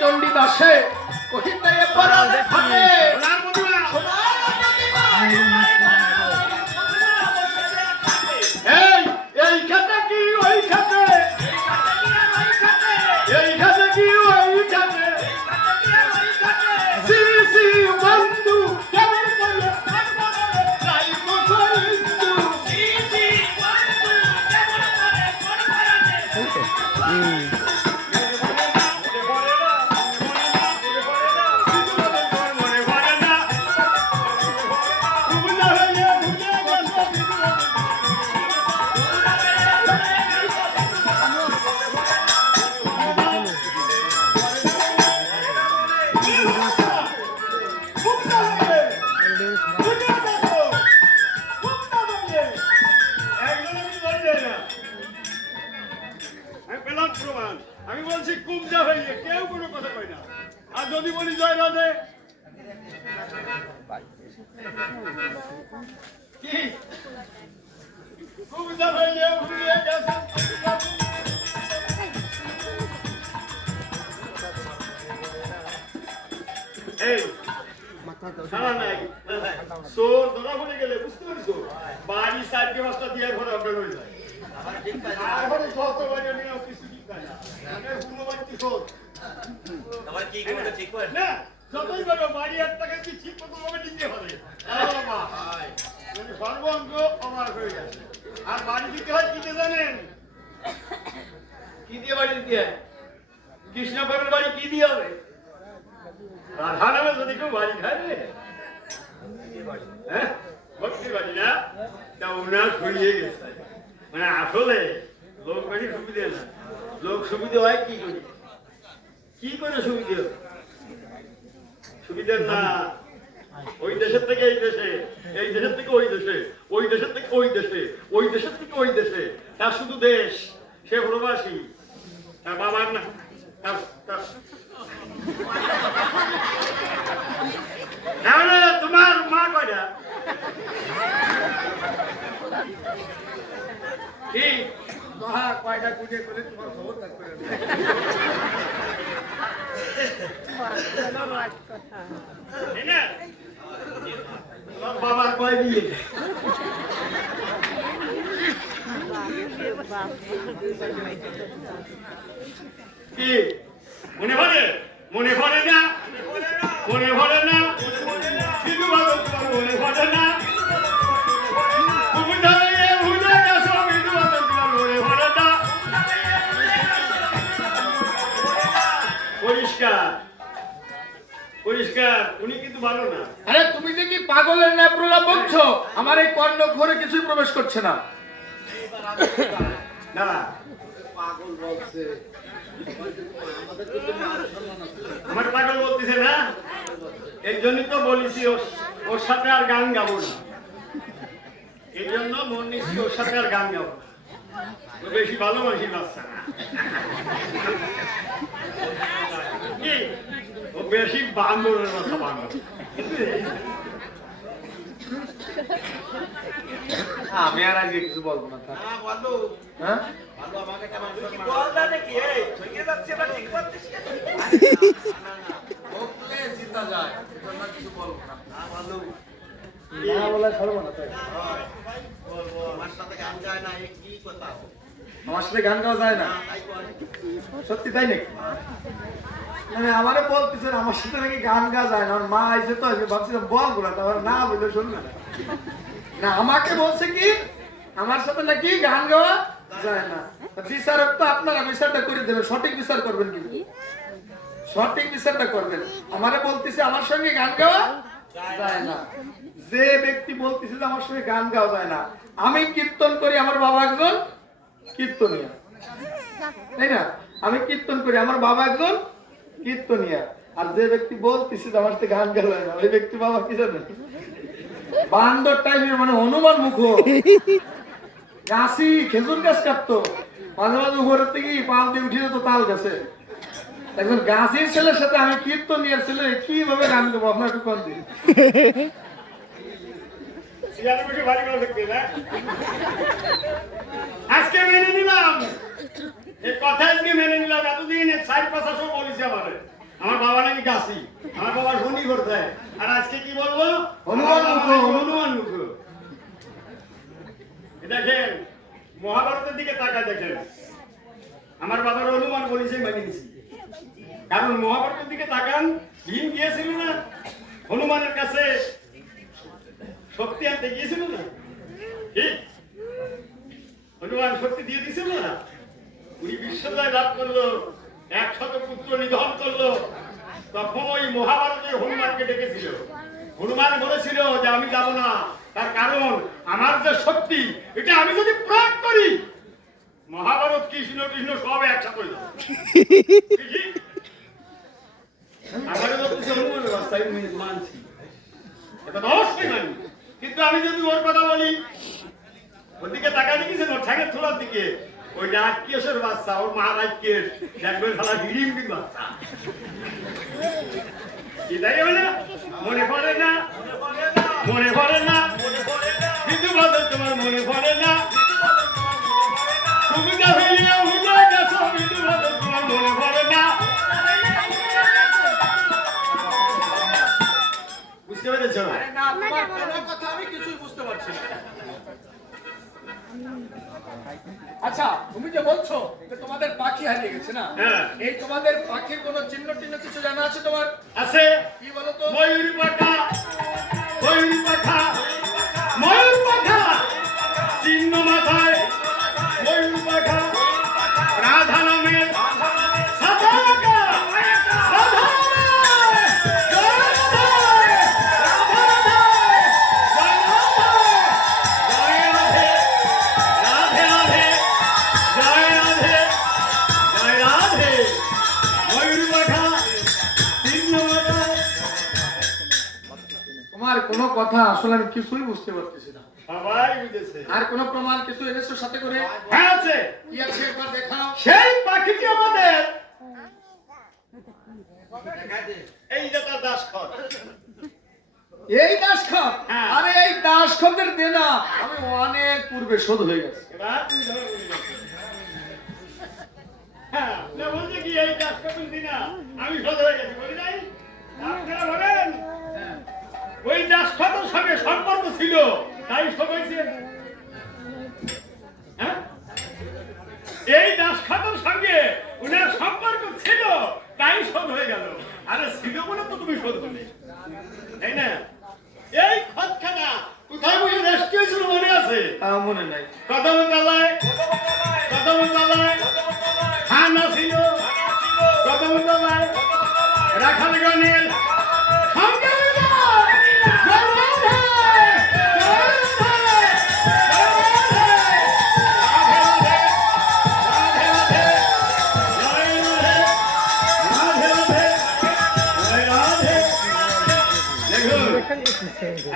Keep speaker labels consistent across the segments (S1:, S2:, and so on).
S1: চণ্ডী দাসে কহিতে পরাণ ফাটে
S2: সোনার আমি বলছি কুমজা হয়ে কেউ কোনো কথা কয় না। আর যদি বলি জয় রাধে।
S1: কি?
S2: কুমজা হয়ে ভুলিয়ে গেছে। গেলে বুঝতে পারছ বাড়ি সাইডকে মাছটা দিয়ে ঘরে অজ্ঞান হয়ে যায়। বাড়ি কিছু ঠিক হুলো বাড়িতে সোর
S3: তোমার কি করে ঠিক করে
S2: না যতই বলো বাড়ি টাকা কি ঠিক মতো ভাবে দিতে হবে। আরে বাবা মানে সর্বাঙ্গ অবাক হয়ে গেছে আর বাড়ি দিতে হয় কি জানেন? কি দিয়ে বাড়ি দিতে হয়? কৃষ্ণপরের বাড়ি কি দিয়ে হবে? রাধা নামে যদি কেউ বাড়ি হ্যাঁ? ভক্তি বাড়ি না? তা ওনার ছড়িয়ে গেছে। মানে আসলে লোক বাড়ি সুবিধে না। লোক সুবিধা হয় কি করে? কি করে সুবিধা? সুবিধা না। ওই দেশের থেকে এই দেশে, এই দেশের থেকে ওই দেশে, ওই দেশের থেকে ওই দেশে, ওই দেশের থেকে ওই দেশে। তার শুধু দেশ, সে প্রবাসী তার বাবার না তার- তাহলে তোমার মা কয়টা কি
S1: মহা কয়টা পুজো করে তোমার খবর থাকবে
S2: তাই না? তোমার বাবার কয় বিয়ে কি মনে পড়ে পরিষ্কার উনি কিন্তু ভালো না।
S1: আরে তুমি যে কি পাগলের ন্যায় প্রলাপ বলছো? আমার এই কর্ণ ঘরে কিছুই প্রবেশ করছে না।
S2: না
S1: পাগল বলছে।
S2: আমার পাগল বলতেছে না? এই জন্যই তো বলেছি ওর- ওর সাথে আর গান গাবো না। এই জন্য মন নিচ্ছি ওর সাথে আর গান গাবো বেশি ভালোবাসি বাচ্চা কি? বেশি বান্দরের কথা বান্দর।
S1: আমি আর আজকে কিছু বলব না। হ্যাঁ
S3: আমার সাথে গান গায় না এ কি কথা?
S1: আমার গান গাওয়া যায় না? সত্যি তাই নাকি? মানে আমারে বলতেছেন, আমার সাথে নাকি গান গাওয়া যায় না মা আইসে তো, আমি ভাবছিলাম বল বলা তো না বললে শুনবে না। না, আমাকে বলছে কি, আমার সাথে নাকি গান গাওয়া যায় না। বিচারক তো আপনারা বিচারটা করে দেবেন, সঠিক বিচার করবেন কিন্তু। সঠিক বিচারটা করবেন। আমারে বলতেছে, আমার সঙ্গে গান গাওয়া যায় না। যে ব্যক্তি বলতেছিল আমার সঙ্গে গান গাওয়া যায় না, আমি কীর্তন করি আমার বাবা একজন কীর্তনিয়া। তাই না? আমি কীর্তন করি, আমার বাবা একজন কীর্তনিয়া আর যে ব্যক্তি বলতেছে আমার সাথে গান না, ওই ব্যক্তি বাবা কি জানেন বান্দর টাইপের মানে হনুমান মুখ। গাছি খেজুর গাছ কাটতো। মাঝে মাঝে উপরের থেকে পাল দিয়ে যেত তাল একজন গাছের ছেলের সাথে আমি কীর্তনিয়ার ছেলে, কীভাবে গান গাবো? আপনার একটু দিন।
S2: আজকে মেনে নিলাম। এই কথা আজকে মেনে নিলাম এতদিন এক সাইড পাশা সব আমারে। আমার বাবা নাকি গাছি আমার বাবা শনি করতে। আর আজকে কি বলব?
S1: হনুমান মুখো
S2: দেখেন মহাভারতের দিকে তাকায় দেখেন। আমার বাবার হনুমান বলেছে মানে নিছি। কারণ মহাভারতের দিকে তাকান ভীম গিয়েছিল না হনুমানের কাছে শক্তি আনতে গিয়েছিল না। ঠিক হনুমান শক্তি দিয়ে দিছিল না? উনি বিশ্বজয় লাভ করল, একশত পুত্র নিধন করল। তখন ওই মহাভারতের হনুমানকে ডেকেছিল। হনুমান বলেছিল যে আমি যাব না, তার কারণ আমার যে শক্তি, এটা আমি যদি প্রয়োগ করি, মহাভারত কৃষ্ণ কৃষ্ণ সব একসাথে মানছি এটা তো অবশ্যই কিন্তু আমি যদি ওর কথা বলি ওদিকে তাকায় দেখেছেন ওর ঠ্যাঙের থোলার দিকে। ওই রাজকেশের বাচ্চা, ওর মা রাজকেশ দেখবেন খালা হিড়িম বাচ্চা। তাই হবে মনে পড়ে না, মনে পড়ে না। কিন্তু বলো তোমার মনে পড়ে না। বলো তোমার মনে পড়ে না। বুঝতে পেরেছ?
S3: না কথা আমি কিছুই বুঝতে পারছি না।
S4: আচ্ছা তুমি যে বলছো যে তোমাদের পাখি হারিয়ে গেছে না?
S2: হ্যাঁ।
S4: এই তোমাদের পাখির কোনো চিহ্ন টিহ্ন কিছু জানা আছে তোমার?
S2: আছে।
S4: কি বলো তো
S2: ময়ূর পাখা। ময়ূরী পাখা।
S1: কোনো কথা আসলে আমি কিছুই বুঝতে পারতেছি না।
S2: সবাই বুঝেছে।
S1: আর কোনো প্রমাণ কিছু এনেছো সাথে করে?
S2: হ্যাঁ আছে।
S1: কি আছে একবার দেখাও।
S2: সেই পাখিটি আমাদের। এই যে তার দাসখত।
S1: এই দাসখত?
S2: হ্যাঁ।
S1: আরে এই দাসখতের দেনা। আমি অনেক পূর্বে শোধ হয়ে গেছে।
S2: হ্যাঁ, বলছে কি এই আমি সোজা হয়ে গেছি বলি নাই? আপনারা বলেন। ওই দাসখতের সঙ্গে সম্পর্ক ছিল তাই হয়েছে হ্যাঁ? এই দাসখাতের সঙ্গে উনার সম্পর্ক ছিল তাই শোধ হয়ে গেল। আরে ছিল বলে তো তুমি শোধ হলে তাই না? এই খতখানা কোথায় বসে রেস্ট হয়েছিল মনে আছে?
S1: তাও মনে নাই।
S2: প্রথম তলায় প্রথম তলায় খানা ছিল। প্রথম তলায় রাখাল গণের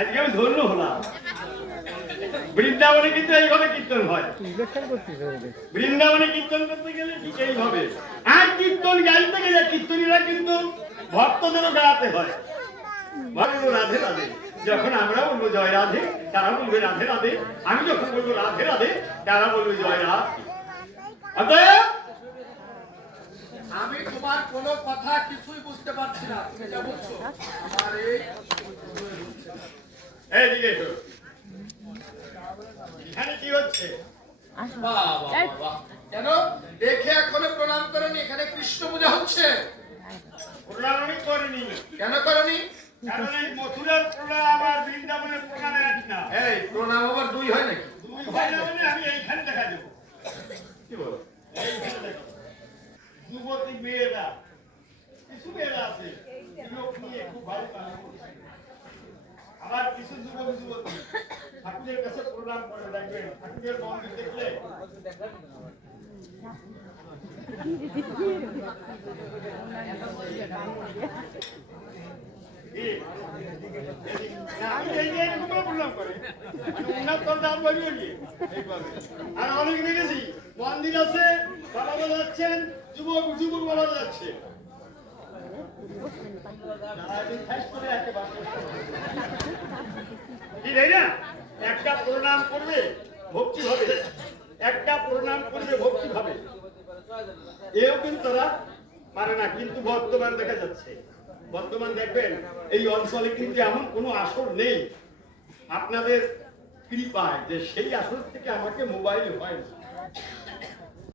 S2: আজকে আমি ধন্য হলাম। বৃন্দাবনে কিন্তু এইভাবে কীর্তন হয়। বৃন্দাবনে কীর্তন করতে গেলে ঠিক এইভাবে আর কীর্তন গাইতে গেলে কীর্তনীরা কিন্তু ভক্তদেরও গাওয়াতে হয়। রাধে রাধে যখন আমরা বলব জয় রাধে তারা বলবে রাধে রাধে। আমি যখন বলব রাধে রাধে তারা বলবে জয় রাধে। অতএব
S4: আমি তোমার কোনো কথা কিছুই বুঝতে পারছি না তুমি যা বলছো। আমার এই
S2: এইদিকে এখানে কি হচ্ছে।
S4: কেন? দেখে এখনও প্রণাম করেনি এখানে কৃষ্ণ পূজা হচ্ছে।
S2: প্রণাম আমি করিনি।
S4: কেন করনি?
S2: কারণ এই মথুরার প্রণাম আর বৃন্দাবনের প্রণাম এক না?
S1: এই প্রণাম আবার দুই হয় নাকি?
S2: দুই ভাই না হলে আমি এইখানে দেখা দেবো। কি বল? এইখানে যুবতী মেয়েরা, কিছু মেয়েরা আছে, যুবক নিয়ে খুব ভালো কাজ আবার কিছু যুবক যুবতী, ঠাকুরের কাছে প্রণাম করে দেখবেন, ঠাকুরের মন্দির দেখলে। আর অনেক দেখেছি, মন্দির আছে, বাবা যাচ্ছেন যুবক যুবক বাবা যাচ্ছে। একটা প্রণাম করবে, ভক্তি হবে একটা প্রণাম করবে, ভক্তি হবে এও কিন্তু তারা পারে না, কিন্তু বর্তমান দেখা যাচ্ছে। বর্তমান দেখবেন, এই অঞ্চলে কিন্তু এমন কোনো আসর নেই। আপনাদের কৃপায় যে সেই আসর থেকে আমাকে মোবাইল হয় না।